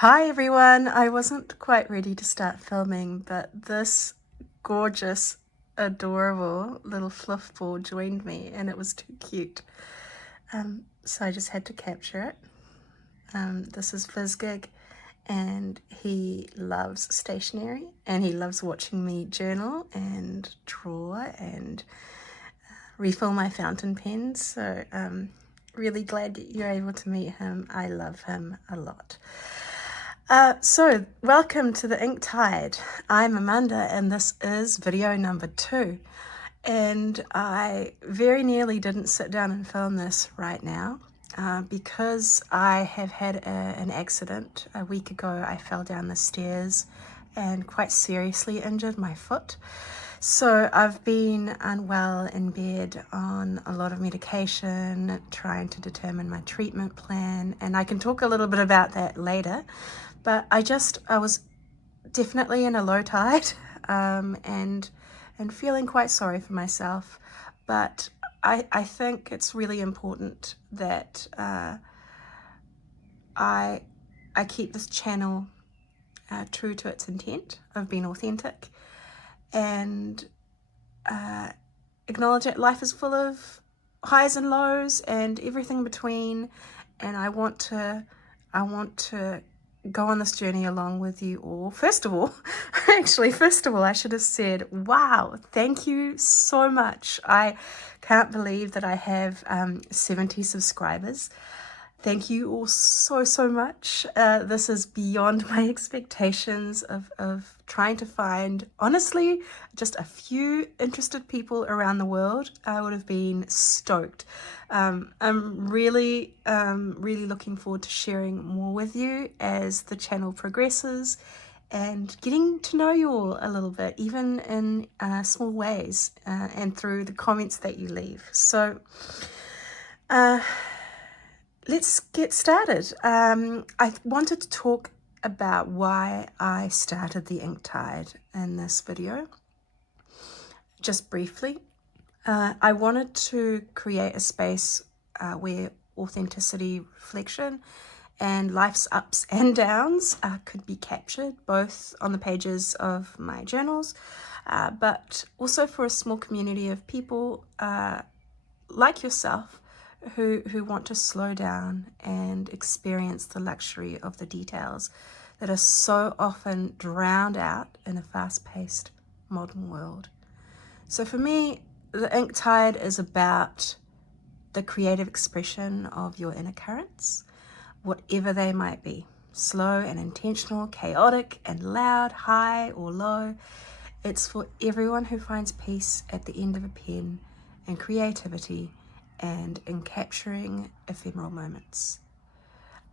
Hi everyone, I wasn't quite ready to start filming, but this gorgeous, adorable little fluff ball joined me and it was too cute. So I just had to capture it. This is Fizzgig and he loves stationery and he loves watching me journal and draw and refill my fountain pens. So really glad that you're able to meet him. I love him a lot. So welcome to the Ink Tide. I'm Amanda and this is video number 2. And I very nearly didn't sit down and film this right now because I have had an accident. A week ago I fell down the stairs and quite seriously injured my foot. So I've been unwell in bed on a lot of medication, trying to determine my treatment plan, and I can talk a little bit about that later. But I was definitely in a low tide and feeling quite sorry for myself. But I think it's really important that I keep this channel true to its intent of being authentic and acknowledge that life is full of highs and lows and everything in between, and I want to go on this journey along with you all. First of all, I should have said, wow, thank you so much. I can't believe that I have 70 subscribers. Thank you all so much. This is beyond my expectations of trying to find, honestly, just a few interested people around the world. I would have been stoked. I'm really looking forward to sharing more with you as the channel progresses and getting to know you all a little bit, even in small ways and through the comments that you leave. So, let's get started. I wanted to talk about why I started the Ink Tide in this video. Just briefly, I wanted to create a space where authenticity, reflection, and life's ups and downs could be captured, both on the pages of my journals, but also for a small community of people like yourself who want to slow down and experience the luxury of the details that are so often drowned out in a fast-paced modern world. So for me, the Ink Tide is about the creative expression of your inner currents, whatever they might be, slow and intentional, chaotic and loud, high or low. It's for everyone who finds peace at the end of a pen and creativity and in capturing ephemeral moments.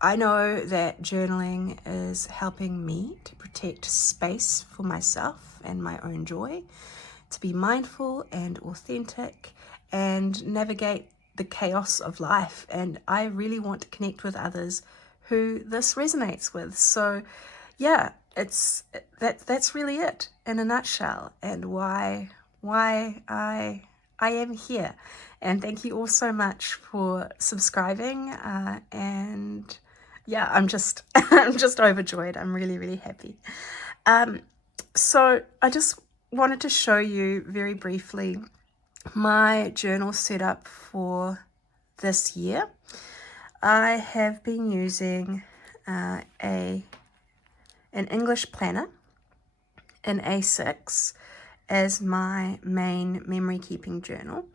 I know that journaling is helping me to protect space for myself and my own joy, to be mindful and authentic and navigate the chaos of life. And I really want to connect with others who this resonates with. So yeah, that's really it in a nutshell, and why I am here. And thank you all so much for subscribing. And yeah, I'm just overjoyed. I'm really happy. So I just wanted to show you very briefly my journal setup for this year. I have been using an English planner in A6 as my main memory keeping journal,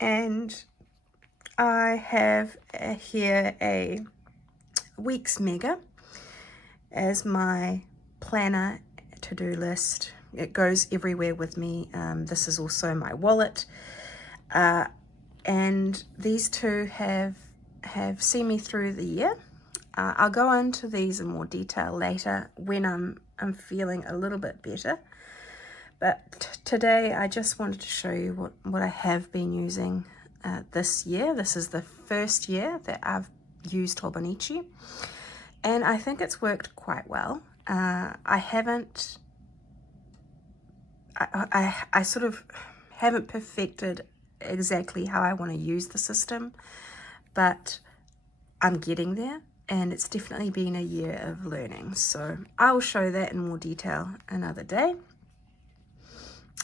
and I have here a week's mega as my planner to-do list. It goes everywhere with me. This is also my wallet, and these two have seen me through the year. I'll go into these in more detail later when I'm feeling a little bit better. But today I just wanted to show you what I have been using this year. This is the first year that I've used Hobonichi, and I think it's worked quite well. I sort of haven't perfected exactly how I want to use the system, but I'm getting there. and it's definitely been a year of learning. So I will show that in more detail another day.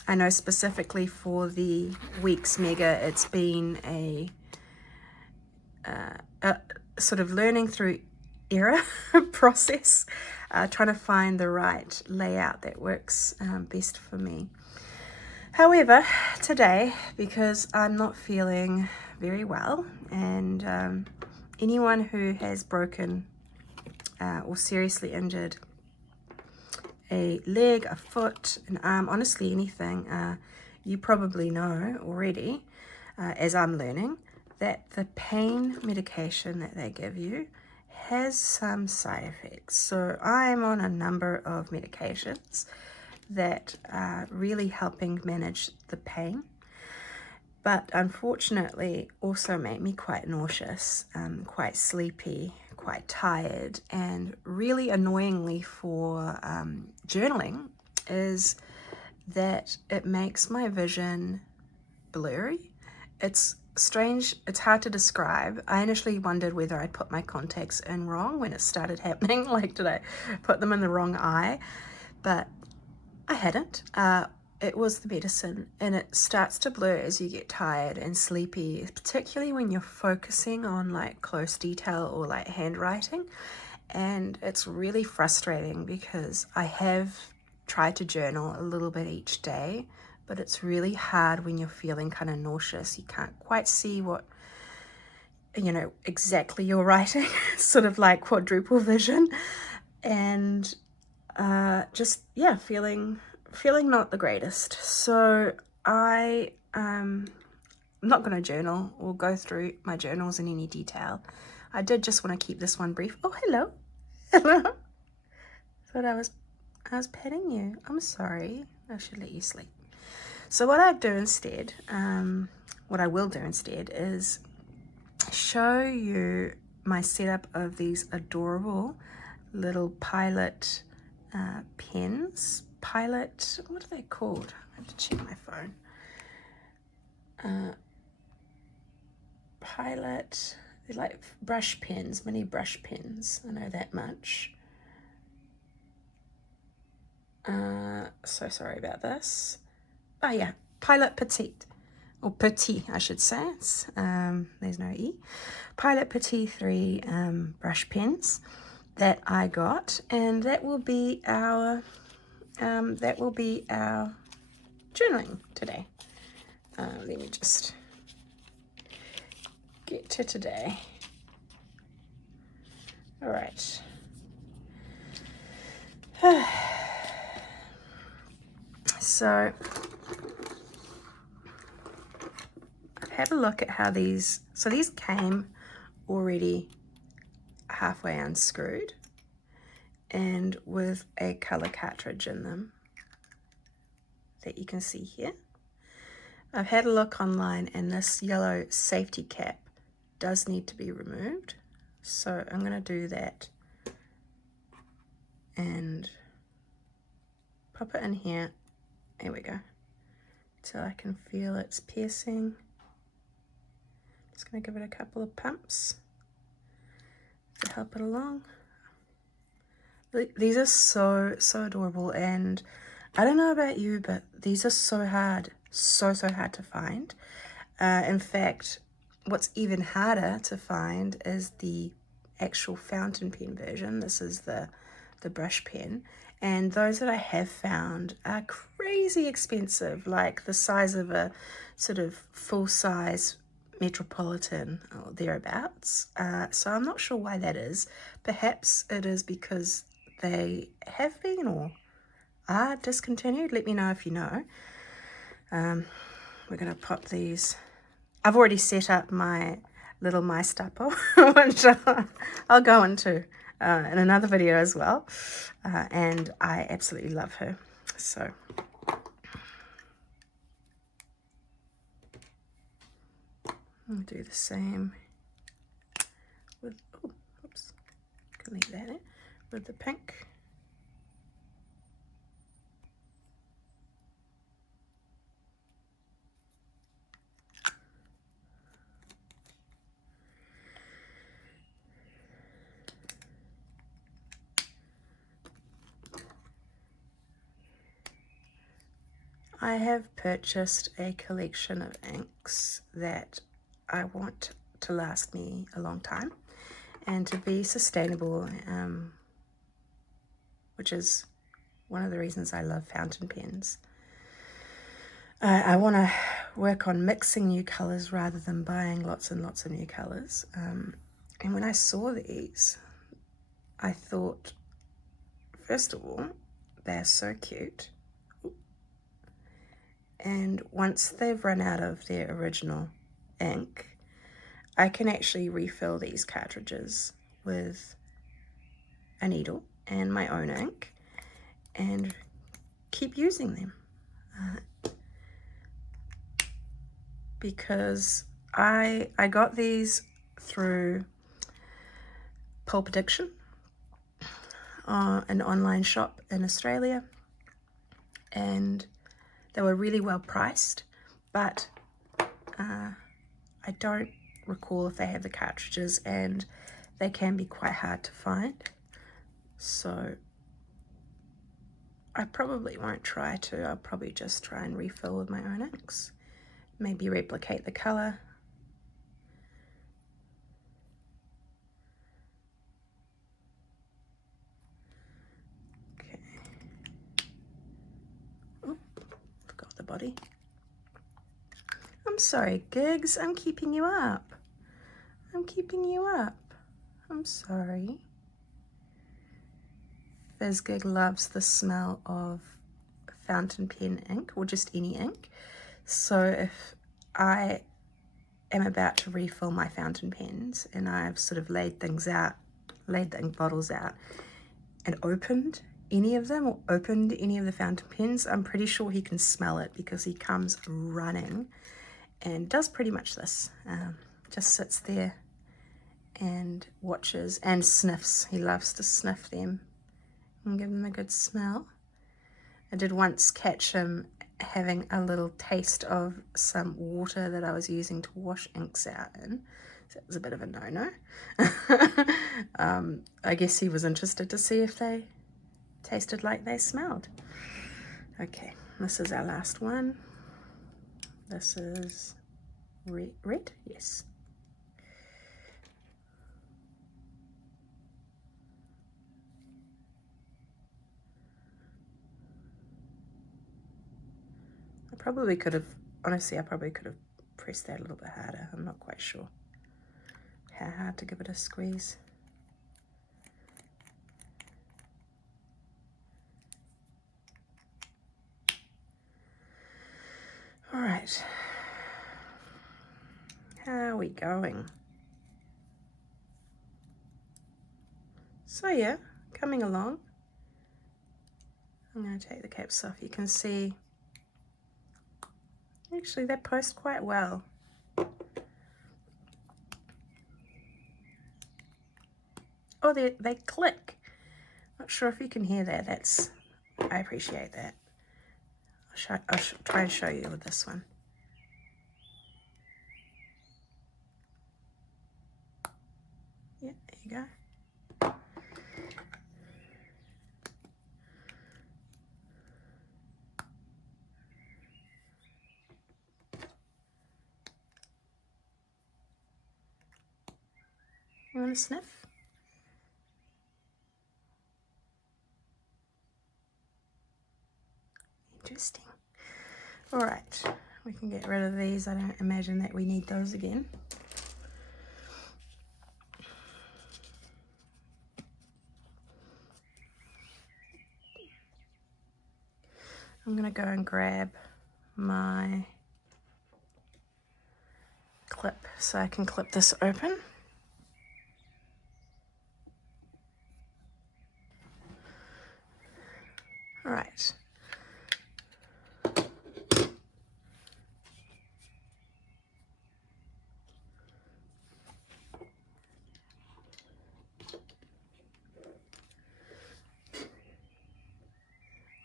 I know specifically for the Weeks Mega, it's been a sort of learning through error process, trying to find the right layout that works best for me. However, today, because I'm not feeling very well, and anyone who has broken or seriously injured a leg, a foot, an arm, honestly anything, you probably know already, as I'm learning, that the pain medication that they give you has some side effects. So I'm on a number of medications that are really helping manage the pain, but unfortunately also make me quite nauseous, quite sleepy, quite tired, and really annoyingly for journaling is that it makes my vision blurry. It's strange, it's hard to describe. I initially wondered whether I'd put my contacts in wrong when it started happening, like did I put them in the wrong eye? But I hadn't. It was the medicine, and it starts to blur as you get tired and sleepy, particularly when you're focusing on like close detail or like handwriting. And it's really frustrating because I have tried to journal a little bit each day, but it's really hard when you're feeling kind of nauseous. You can't quite see what, exactly you're writing, sort of like quadruple vision, and feeling not the greatest. So I'm not going to journal or go through my journals in any detail. I did just want to keep this one brief. Oh, hello. Thought I was patting you. I'm sorry. I should let you sleep. So what I will do instead is show you my setup of these adorable little Pilot pens. Pilot, what are they called? I have to check my phone. Pilot, they're like brush pens, mini brush pens. I know that much. So sorry about this. Oh yeah, Pilot Petit, or Petit I should say. It's, there's no E. Pilot Petit 3 brush pens that I got, and that will be our journaling today. Let me just get to today. All right. So I've had a look at how these came already halfway unscrewed and with a color cartridge in them that you can see here. I've had a look online, and this yellow safety cap does need to be removed. So I'm going to do that and pop it in here. There we go. Till I can feel it's piercing. Just going to give it a couple of pumps to help it along. These are so adorable, and I don't know about you, but these are so hard, so hard to find. In fact, what's even harder to find is the actual fountain pen version. This is the brush pen, and those that I have found are crazy expensive, like the size of a sort of full-size Metropolitan or thereabouts. So I'm not sure why that is. Perhaps it is because they have been or are discontinued. Let me know if you know. We're going to pop these. I've already set up my little mice tapo, which I'll go into in another video as well. And I absolutely love her. So I'll do the same with, oh, oops, can leave that in, with the pink. I have purchased a collection of inks that I want to last me a long time and to be sustainable, which is one of the reasons I love fountain pens. I want to work on mixing new colors rather than buying lots and lots of new colors. And when I saw these, I thought, first of all, they're so cute. And once they've run out of their original ink, I can actually refill these cartridges with a needle and my own ink and keep using them. Because I got these through Pulp Addiction, an online shop in Australia, and they were really well priced, but I don't recall if they have the cartridges, and they can be quite hard to find, so I probably won't try to. I'll probably just try and refill with my own inks, maybe replicate the color. Okay. Oh, forgot the body. I'm sorry, Gigs, I'm keeping you up. I'm keeping you up. I'm sorry. Gig loves the smell of fountain pen ink, or just any ink. So if I am about to refill my fountain pens and I've sort of laid things out, laid the ink bottles out, and opened any of them or opened any of the fountain pens, I'm pretty sure he can smell it because he comes running and does pretty much this. Just sits there and watches and sniffs. He loves to sniff them and give them a good smell. I did once catch him having a little taste of some water that I was using to wash inks out in. So it was a bit of a no-no. I guess he was interested to see if they tasted like they smelled. Okay, this is our last one. This is red, yes. Probably could have, honestly, I probably could have pressed that a little bit harder. I'm not quite sure how hard to give it a squeeze. All right, how are we going? So yeah, coming along. I'm going to take the caps off. You can see, actually they post quite well. Oh, they click. Not sure if you can hear that. I appreciate that. I'll try and show you with this one. Yeah, there you go. You want to sniff? Interesting. All right, we can get rid of these. I don't imagine that we need those again. I'm going to go and grab my clip so I can clip this open. All right.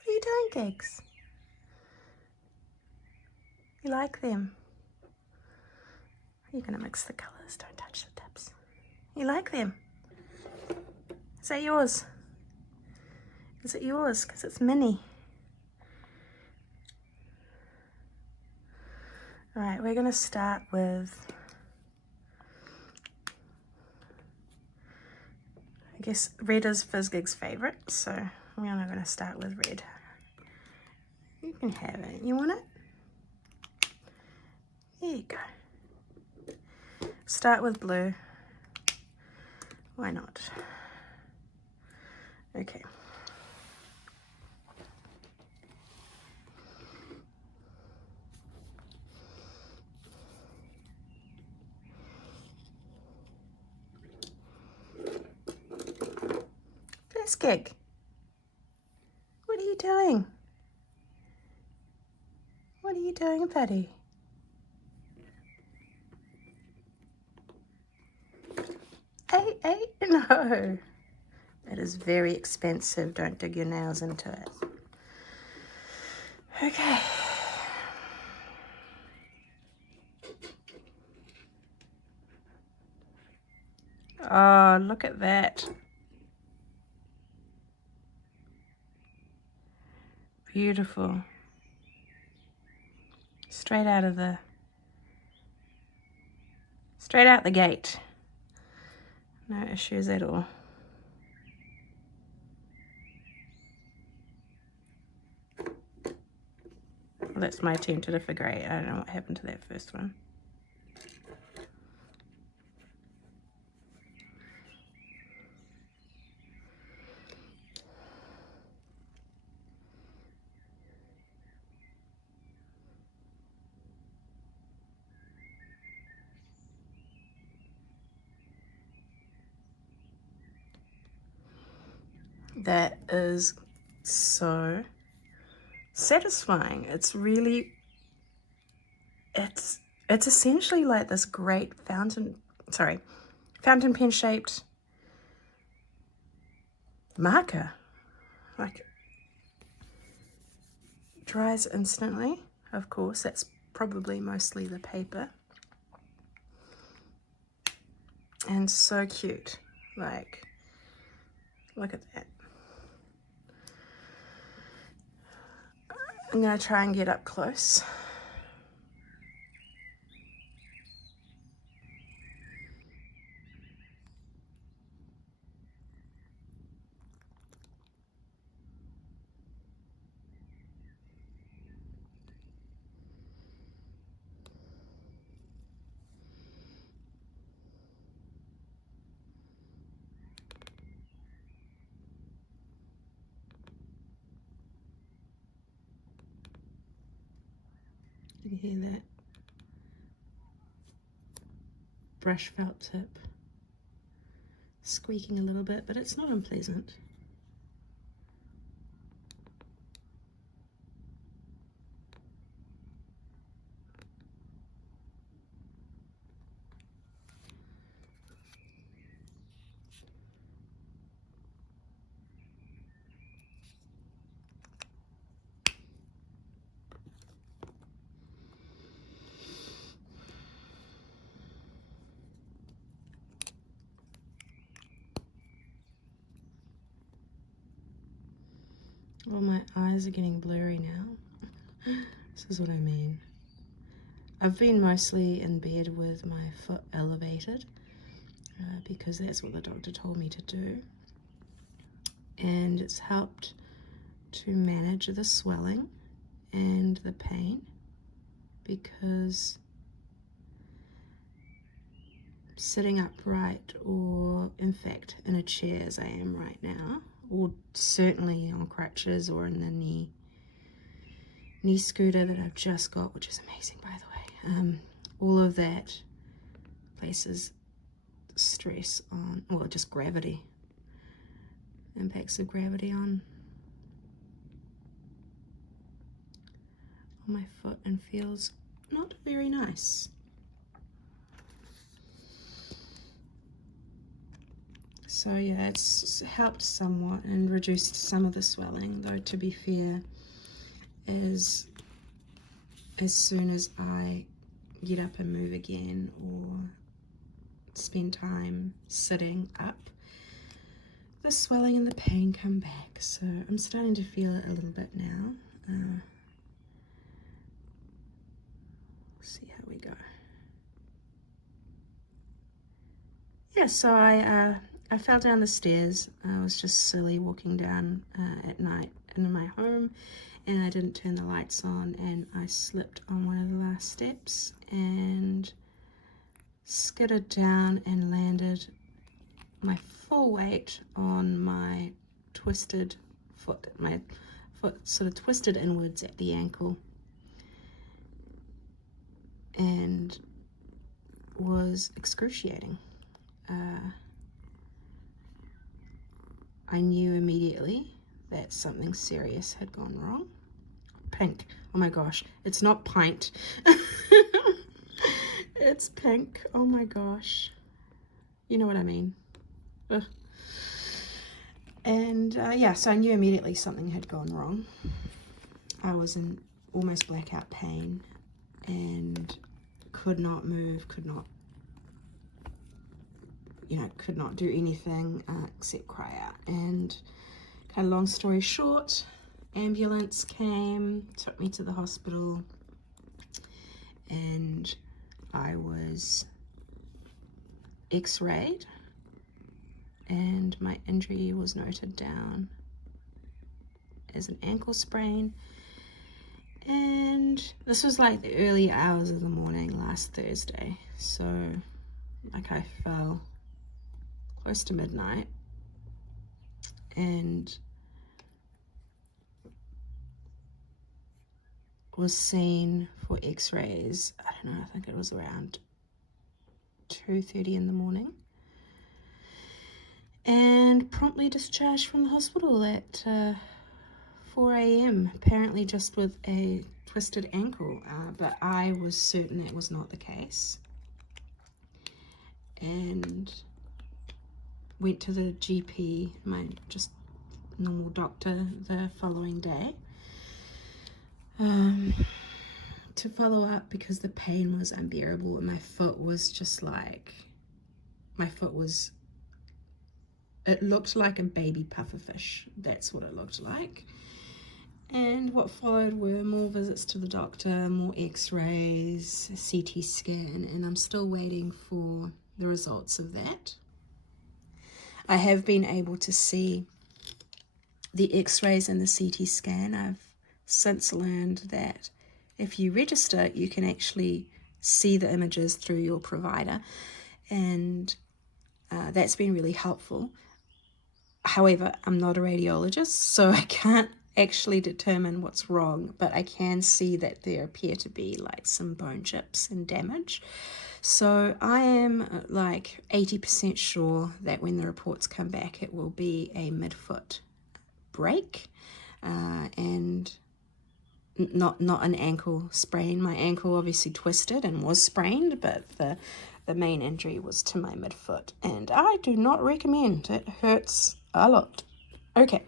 What are you doing, Gigs? You like them? You're going to mix the colors. Don't touch the tips. You like them? Is that yours? Is it yours? Because it's mini. All right, we're going to start with, I guess red is Fizzgig's favorite, so we're not going to start with red. You can have it. You want it? There you go. Start with blue. Why not? Okay. Fizzgig, what are you doing? What are you doing, buddy? Hey, no. It is very expensive. Don't dig your nails into it. Okay. Oh, look at that. Beautiful. Straight out the gate. No issues at all. Well, that's my attempt at a figure eight. I don't know what happened to that first one. That is so satisfying. It's really, it's essentially like this great fountain pen shaped marker. Like, dries instantly, of course. That's probably mostly the paper. And so cute. Like, look at that. I'm going to try and get up close. You can hear that brush felt tip squeaking a little bit, but it's not unpleasant. Well, my eyes are getting blurry now. This is what I mean. I've been mostly in bed with my foot elevated because that's what the doctor told me to do. And it's helped to manage the swelling and the pain, because sitting upright, or in fact in a chair as I am right now, or certainly on crutches or in the knee scooter that I've just got, which is amazing by the way, all of that places stress on, well, just gravity, impacts of gravity on my foot, and feels not very nice. So yeah, it's helped somewhat and reduced some of the swelling, though to be fair, as soon as I get up and move again or spend time sitting up, the swelling and the pain come back. So I'm starting to feel it a little bit now. See we go. Yeah, so I fell down the stairs. I was just silly walking down at night in my home, and I didn't turn the lights on, and I slipped on one of the last steps and skidded down and landed my full weight on my twisted foot. My foot sort of twisted inwards at the ankle and was excruciating. I knew immediately that something serious had gone wrong. Pink. Oh my gosh. It's not pint. It's pink. Oh my gosh. You know what I mean. Ugh. And yeah, so I knew immediately something had gone wrong. I was in almost blackout pain and could not move, could not do anything except cry out. And kind of long story short, ambulance came, took me to the hospital, and I was x-rayed, and my injury was noted down as an ankle sprain. And this was like the early hours of the morning last Thursday, so like I fell close to midnight and was seen for x-rays. I don't know, I think it was around 2:30 in the morning, and promptly discharged from the hospital at 4 a.m. apparently just with a twisted ankle, but I was certain that was not the case, and went to the GP, my just normal doctor, the following day to follow up because the pain was unbearable, and my foot was just like, it looked like a baby pufferfish. That's what it looked like. And what followed were more visits to the doctor, more x-rays, a CT scan, and I'm still waiting for the results of that. I have been able to see the x-rays and the CT scan. I've since learned that if you register, you can actually see the images through your provider, and that's been really helpful. However, I'm not a radiologist, so I can't actually determine what's wrong, but I can see that there appear to be like some bone chips and damage. So I am like 80% sure that when the reports come back, it will be a midfoot break and not an ankle sprain. My ankle obviously twisted and was sprained, but the main injury was to my midfoot, and I do not recommend. It hurts a lot. Okay,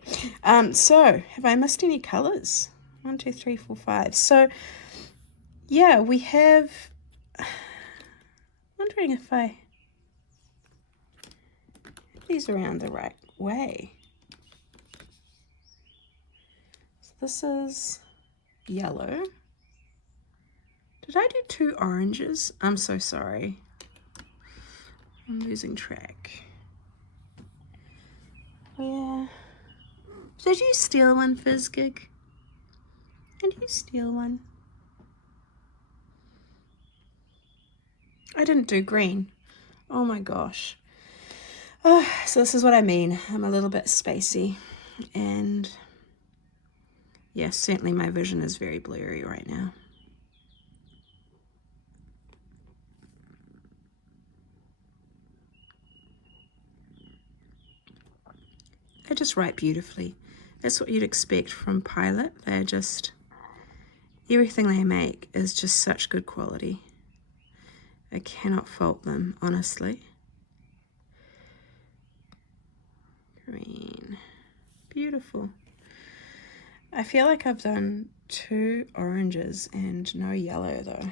so have I missed any colors? 1, 2, 3, 4, 5. So yeah, we have, wondering if I have these around the right way. So this is yellow. Did I do 2 oranges? I'm so sorry. I'm losing track. Where? Did you steal one, Fizzgig? Did you steal one? I didn't do green. Oh my gosh. Oh, so this is what I mean. I'm a little bit spacey, and yes, certainly my vision is very blurry right now. They just write beautifully. That's what you'd expect from Pilot. They're just, everything they make is just such good quality. I cannot fault them, honestly. Green. Beautiful. I feel like I've done 2 oranges and no yellow though.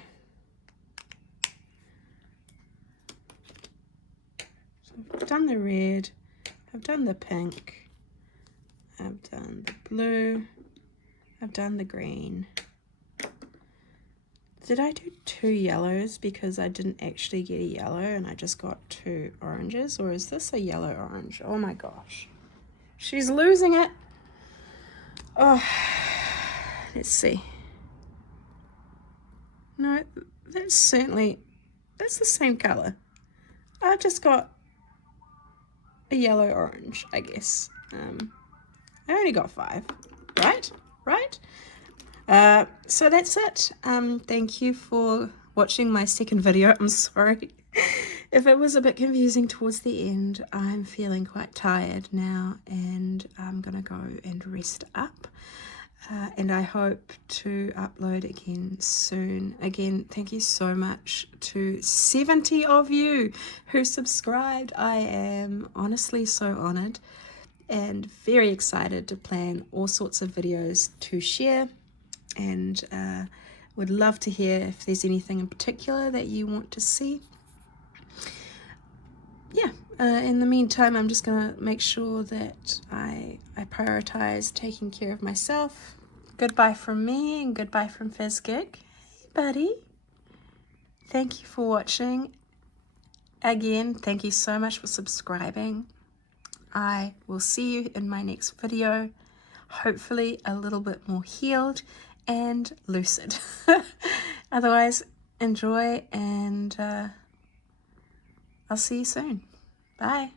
So I've done the red, I've done the pink, I've done the blue, I've done the green. Did I do 2 yellows because I didn't actually get a yellow and I just got 2 oranges? Or is this a yellow orange? Oh my gosh. She's losing it. Oh, let's see. No, that's the same color. I just got a yellow orange, I guess. I only got 5, right? Right? So that's it. Thank you for watching my second video. I'm sorry if it was a bit confusing towards the end. I'm feeling quite tired now and I'm gonna go and rest up. And I hope to upload again soon. Again, thank you so much to 70 of you who subscribed. I am honestly so honored and very excited to plan all sorts of videos to share, and would love to hear if there's anything in particular that you want to see. Yeah, in the meantime, I'm just gonna make sure that I prioritize taking care of myself. Goodbye from me and goodbye from FizzGig. Hey buddy, thank you for watching. Again, thank you so much for subscribing. I will see you in my next video, hopefully a little bit more healed and lucid. Otherwise, enjoy, and I'll see you soon. Bye.